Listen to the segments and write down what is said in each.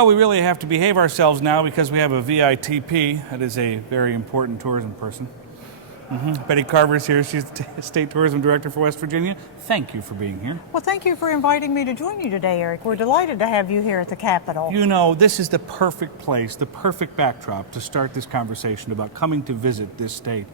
Well, we really have to behave ourselves now because we have a VITP. That is a very important tourism person. Betty Carver is here. She's the State Tourism Director for West Virginia. Thank you for being here. Well, thank you for inviting me to join you today, Eric. We're delighted to have you here at the Capitol. You know, this is the perfect place, the perfect backdrop to start this conversation about coming to visit this state.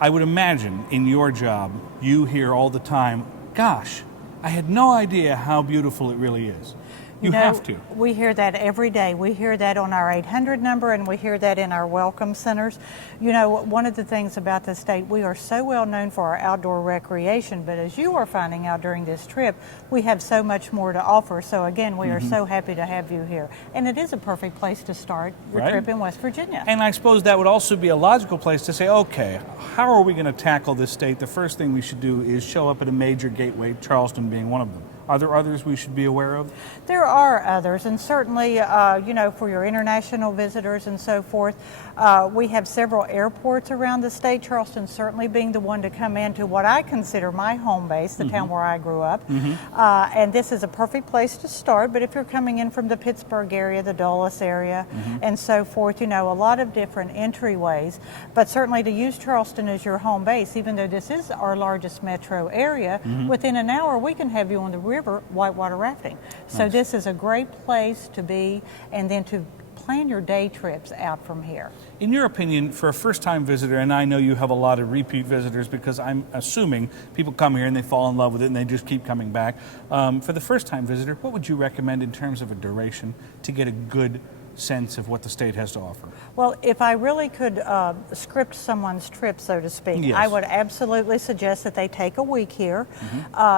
I would imagine in your job, you hear all the time, gosh, I had no idea how beautiful it really is. You have to. We hear that every day. We hear that on our 800 number, and we hear that in our welcome centers. You know, one of the things about the state, we are so well known for our outdoor recreation, but as you are finding out during this trip, we have so much more to offer. So again, we are so happy to have you here. And it is a perfect place to start your trip in West Virginia. And I suppose that would also be a logical place to say, okay, how are we going to tackle this state? The first thing we should do is show up at a major gateway, Charleston being one of them. Are there others we should be aware of? There are others, and certainly, you know, for your international visitors and so forth, we have several airports around the state, Charleston certainly being the one to come into what I consider my home base, the town where I grew up. And this is a perfect place to start, but if you're coming in from the Pittsburgh area, the Dulles area, and so forth, you know, a lot of different entryways, but certainly to use Charleston as your home base, even though this is our largest metro area, within an hour we can have you on the river whitewater rafting. So this is a great place to be, and then to plan your day trips out from here. In your opinion, for a first-time visitor, and I know you have a lot of repeat visitors because I'm assuming people come here and they fall in love with it and they just keep coming back. For the first-time visitor, what would you recommend in terms of a duration to get a good sense of what the state has to offer? Well, if I really could script someone's trip, so to speak, I would absolutely suggest that they take a week here.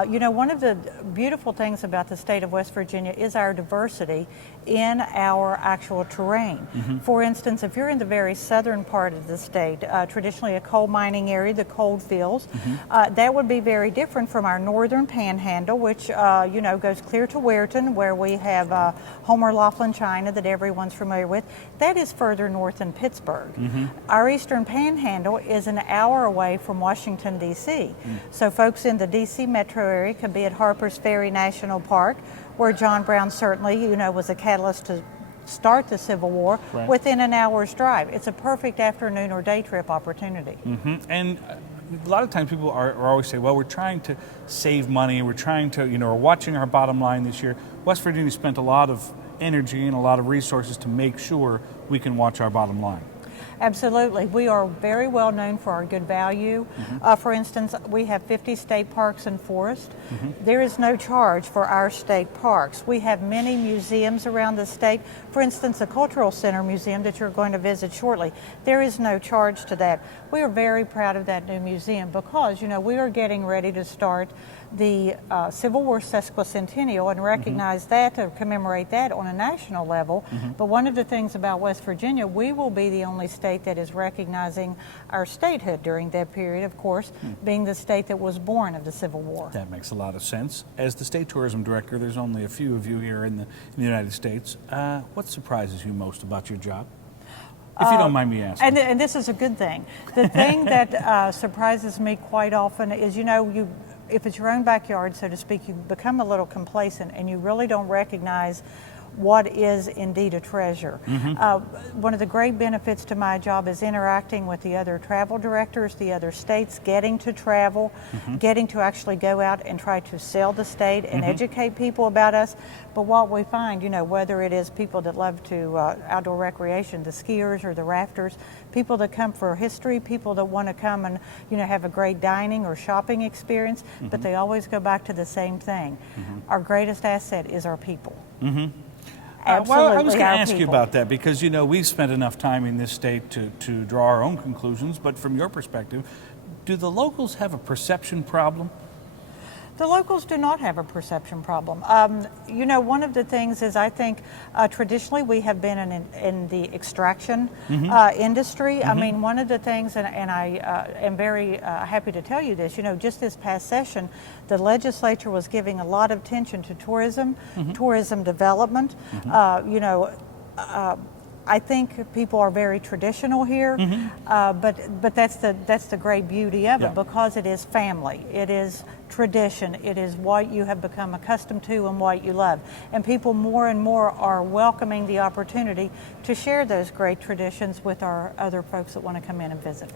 You know, one of the beautiful things about the state of West Virginia is our diversity in our actual terrain. For instance, if you're in the very southern part of the state, traditionally a coal mining area, the coal fields, that would be very different from our northern panhandle, which you know, goes clear to Weirton, where we have Homer Laughlin China that everyone's familiar with. That is further north than Pittsburgh. Our eastern panhandle is an hour away from Washington, D.C. So folks in the D.C. metro area could be at Harper's Ferry National Park, where John Brown certainly, you know, was a catalyst to start the Civil War, within an hour's drive. It's a perfect afternoon or day trip opportunity. And a lot of times people are always say, well, we're trying to save money, we're trying to, you know, we're watching our bottom line this year. West Virginia spent a lot of energy and a lot of resources to make sure we can watch our bottom line. Absolutely. We are very well known for our good value. For instance, we have 50 state parks and forests. There is no charge for our state parks. We have many museums around the state. For instance, the Cultural Center Museum that you're going to visit shortly, there is no charge to that. We are very proud of that new museum because, you know, we are getting ready to start the Civil War sesquicentennial and recognize that, to commemorate that on a national level. But one of the things about West Virginia, we will be the only state that is recognizing our statehood during that period, of course, being the state that was born of the Civil War. That makes a lot of sense. As the State Tourism Director, there's only a few of you here in the United States. What surprises you most about your job? If you don't mind me asking. And this is a good thing. The thing that surprises me quite often is, you know, if it's your own backyard, so to speak, you become a little complacent and you really don't recognize what is indeed a treasure. One of the great benefits to my job is interacting with the other travel directors, the other states, getting to travel, getting to actually go out and try to sell the state and educate people about us. But what we find, you know, whether it is people that love to outdoor recreation, the skiers or the rafters, people that come for history, people that want to come and, you know, have a great dining or shopping experience, but they always go back to the same thing. Our greatest asset is our people. Well, I was going to ask you about that because, you know, we've spent enough time in this state to draw our own conclusions, but from your perspective, do the locals have a perception problem? The locals do not have a perception problem. You know, one of the things is I think traditionally we have been in the extraction industry. I mean, one of the things, and I am very happy to tell you this, you know, just this past session, the legislature was giving a lot of attention to tourism, tourism development. You know, I think people are very traditional here, but that's the great beauty of it, because it is family, it is tradition, it is what you have become accustomed to and what you love. And people more and more are welcoming the opportunity to share those great traditions with our other folks that want to come in and visit.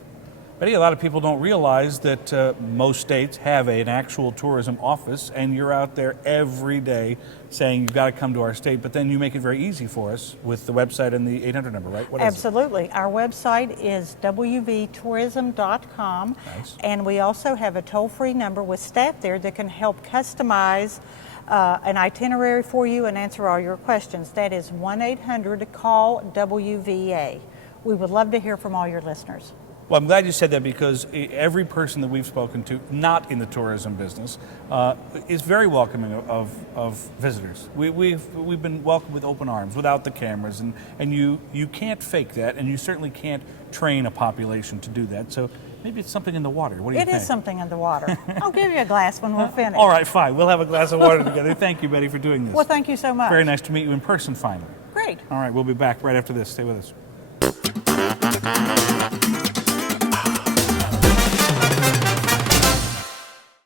Betty, a lot of people don't realize that most states have an actual tourism office, and you're out there every day saying you've got to come to our state, but then you make it very easy for us with the website and the 800 number, right? What is Absolutely. Our website is wvtourism.com, Nice. And we also have a toll-free number with staff there that can help customize an itinerary for you and answer all your questions. That is 1-800-CALL-WVA. We would love to hear from all your listeners. Well, I'm glad you said that, because every person that we've spoken to, not in the tourism business, is very welcoming of visitors. We've been welcomed with open arms, without the cameras, and you can't fake that, and you certainly can't train a population to do that. So maybe it's something in the water. What do you think? It is something in the water. I'll give you a glass when we're finished. All right, fine. We'll have a glass of water together. Thank you, Betty, for doing this. Well, thank you so much. Very nice to meet you in person finally. Great. All right, we'll be back right after this. Stay with us.